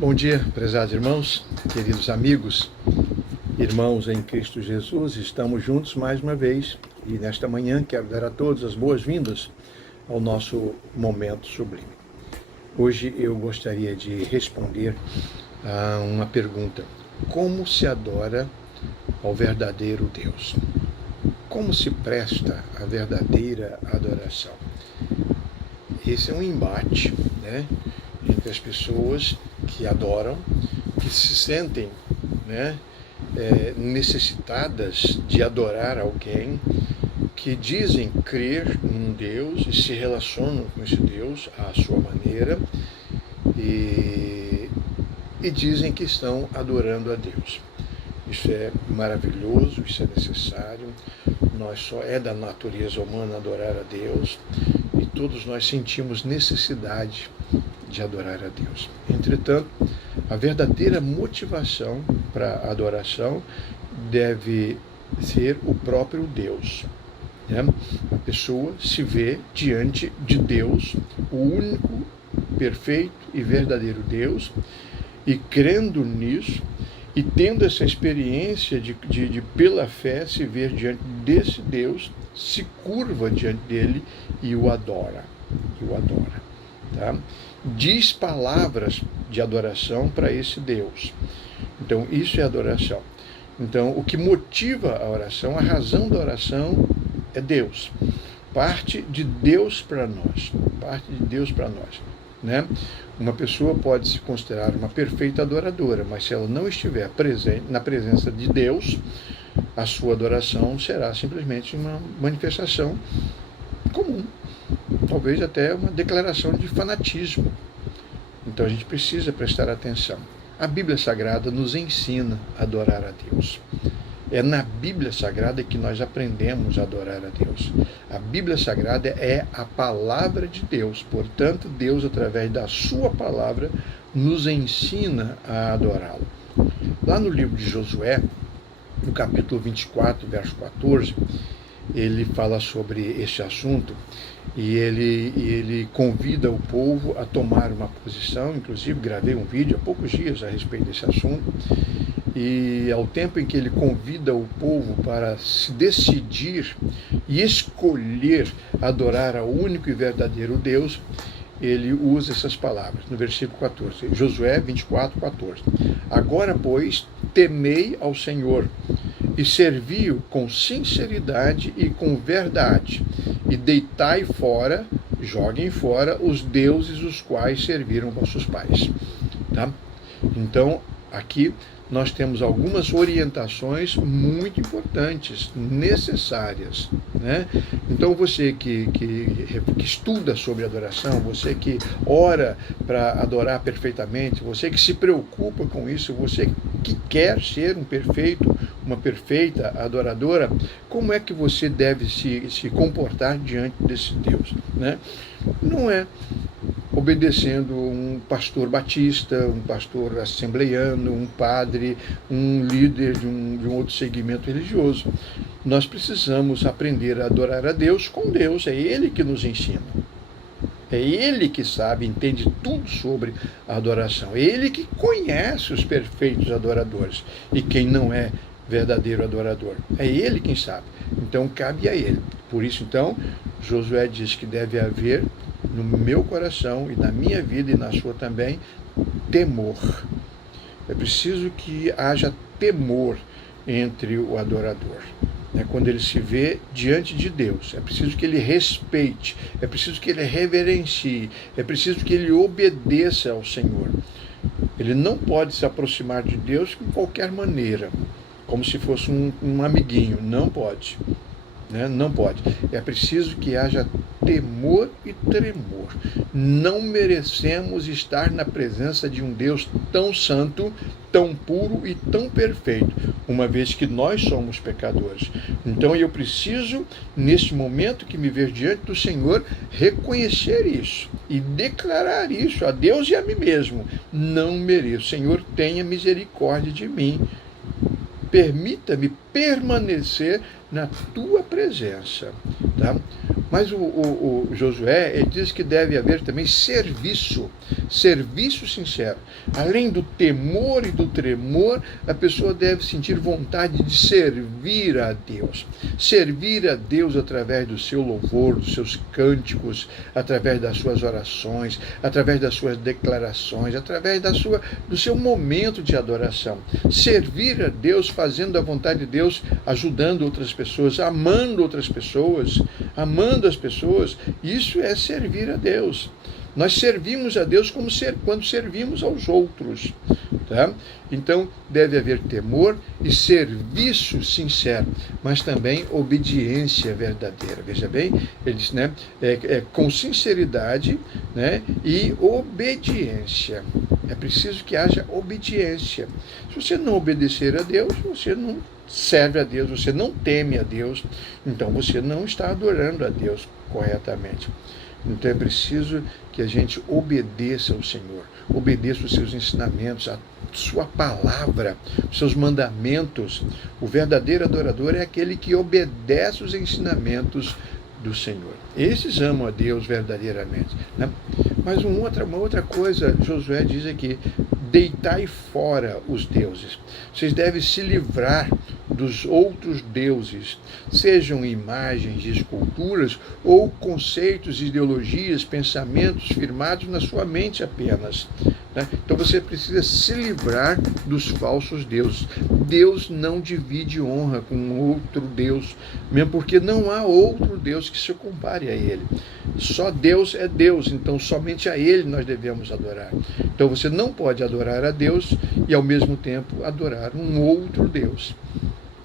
Bom dia, prezados irmãos, queridos amigos, irmãos em Cristo Jesus. Estamos juntos mais uma vez e nesta manhã quero dar a todos as boas-vindas ao nosso momento sublime. Hoje eu gostaria de responder a uma pergunta: como se adora ao verdadeiro Deus? Como se presta a verdadeira adoração? Esse é um embate, entre as pessoas que adoram, que se sentem, necessitadas de adorar alguém, que dizem crer num Deus e se relacionam com esse Deus à sua maneira e dizem que estão adorando a Deus. Isso é maravilhoso, isso é necessário. É da natureza humana adorar a Deus e todos nós sentimos necessidade de adorar a Deus. Entretanto, a verdadeira motivação para a adoração deve ser o próprio Deus. A pessoa se vê diante de Deus, o único, perfeito e verdadeiro Deus, e crendo nisso, e tendo essa experiência de pela fé se ver diante desse Deus, se curva diante dele e o adora. Diz palavras de adoração para esse Deus. Então, isso é adoração. Então, o que motiva a oração, a razão da oração é Deus. Parte de Deus para nós. Uma pessoa pode se considerar uma perfeita adoradora, mas se ela não estiver presente na presença de Deus, a sua adoração será simplesmente uma manifestação comum, talvez até uma declaração de fanatismo. Então a gente precisa prestar atenção. A Bíblia Sagrada nos ensina a adorar a Deus. É na Bíblia Sagrada que nós aprendemos a adorar a Deus. A Bíblia Sagrada é a palavra de Deus. Portanto, Deus, através da sua palavra, nos ensina a adorá-lo. Lá no livro de Josué, no capítulo 24, verso 14, ele fala sobre este assunto e ele convida o povo a tomar uma posição. Inclusive, gravei um vídeo há poucos dias a respeito desse assunto. E ao tempo em que ele convida o povo para se decidir e escolher adorar ao único e verdadeiro Deus, ele usa essas palavras no versículo 14, Josué 24, 14. Agora, pois, temei ao Senhor e servi-o com sinceridade e com verdade, e deitai fora, joguem fora os deuses os quais serviram vossos pais. Então, aqui nós temos algumas orientações muito importantes, necessárias. Então você que estuda sobre adoração, você que ora para adorar perfeitamente, você que se preocupa com isso, você que quer ser uma perfeita adoradora, como é que você deve se comportar diante desse Deus? Não é obedecendo um pastor batista, um pastor assembleiano, um padre, um líder de um outro segmento religioso. Nós precisamos aprender a adorar a Deus com Deus. É Ele que nos ensina. É Ele que sabe, entende tudo sobre a adoração. É Ele que conhece os perfeitos adoradores e quem não é verdadeiro adorador. É Ele quem sabe. Então, cabe a Ele. Por isso, então, Josué diz que deve haver no meu coração e na minha vida e na sua também, temor. É preciso que haja temor entre o adorador. Quando ele se vê diante de Deus, é preciso que ele respeite, é preciso que ele reverencie, é preciso que ele obedeça ao Senhor. Ele não pode se aproximar de Deus de qualquer maneira, como se fosse um amiguinho. Não pode. Não pode. É preciso que haja temor e tremor. Não merecemos estar na presença de um Deus tão santo, tão puro e tão perfeito, uma vez que nós somos pecadores. Então eu preciso, nesse momento que me ver diante do Senhor, reconhecer isso e declarar isso a Deus e a mim mesmo. Não mereço. Senhor, tenha misericórdia de mim. Permita-me permanecer na tua presença. Mas o Josué, ele diz que deve haver também serviço sincero. Além do temor e do tremor, a pessoa deve sentir vontade de servir a Deus. Servir a Deus através do seu louvor, dos seus cânticos, através das suas orações, através das suas declarações, através do seu momento de adoração. Servir a Deus fazendo a vontade de Deus, ajudando outras pessoas, amando outras pessoas, amando as pessoas. Isso é servir a Deus. Nós servimos a Deus quando servimos aos outros. Tá? Então, deve haver temor e serviço sincero, mas também obediência verdadeira. Veja bem, ele diz, né, com sinceridade, né, e obediência. É preciso que haja obediência. Se você não obedecer a Deus, você não serve a Deus, você não teme a Deus, então você não está adorando a Deus corretamente. Então é preciso que a gente obedeça ao Senhor, obedeça os seus ensinamentos, a sua palavra, os seus mandamentos. O verdadeiro adorador é aquele que obedece os ensinamentos do Senhor. Esses amam a Deus verdadeiramente, né? Mas uma outra coisa, Josué diz aqui: deitai fora os deuses. Vocês devem se livrar dos outros deuses, sejam imagens de esculturas ou conceitos, ideologias, pensamentos firmados na sua mente apenas. Né? Então você precisa se livrar dos falsos deuses. Deus não divide honra com outro Deus, mesmo porque não há outro Deus que se compare a Ele. Só Deus é Deus, então somente a Ele nós devemos adorar. Então você não pode adorar a Deus e ao mesmo tempo adorar um outro Deus.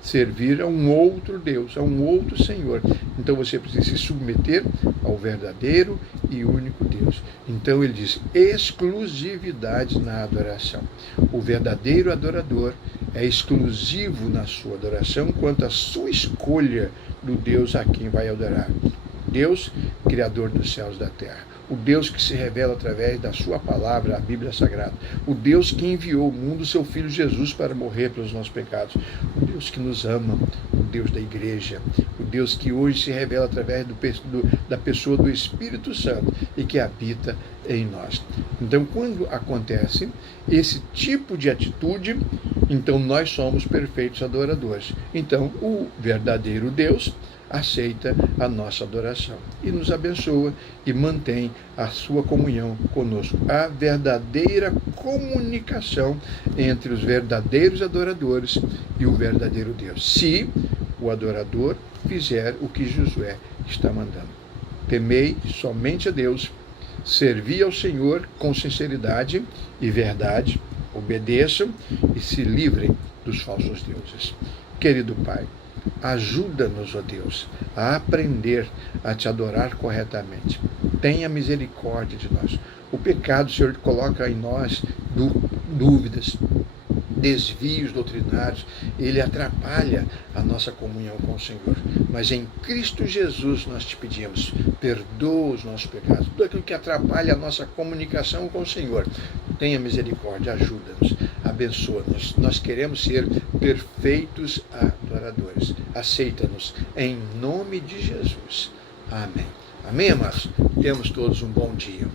Servir a um outro Deus, a um outro Senhor. Então você precisa se submeter ao verdadeiro e único Deus. Então ele diz: exclusividade na adoração. O verdadeiro adorador é exclusivo na sua adoração quanto à sua escolha do Deus a quem vai adorar. Deus, Criador dos céus e da terra. O Deus que se revela através da sua palavra, a Bíblia Sagrada. O Deus que enviou ao mundo o seu Filho Jesus para morrer pelos nossos pecados. O Deus que nos ama, o Deus da igreja. O Deus que hoje se revela através da pessoa do Espírito Santo e que habita em nós. Então, quando acontece esse tipo de atitude, então nós somos perfeitos adoradores. Então, o verdadeiro Deus aceita a nossa adoração e nos abençoa e mantém a sua comunhão conosco. A verdadeira comunicação entre os verdadeiros adoradores e o verdadeiro Deus. Se o adorador fizer o que Josué está mandando. Temei somente a Deus, servi ao Senhor com sinceridade e verdade, obedeçam e se livrem dos falsos deuses. Querido Pai, ajuda-nos, ó Deus, a aprender a te adorar corretamente. Tenha misericórdia de nós. O pecado, Senhor, coloca em nós dúvidas, desvios doutrinários, ele atrapalha a nossa comunhão com o Senhor. Mas em Cristo Jesus nós te pedimos, perdoa os nossos pecados, tudo aquilo que atrapalha a nossa comunicação com o Senhor. Tenha misericórdia, ajuda-nos, abençoa-nos. Nós queremos ser perfeitos adoradores. Aceita-nos em nome de Jesus. Amém. Amém, amados? Temos todos um bom dia.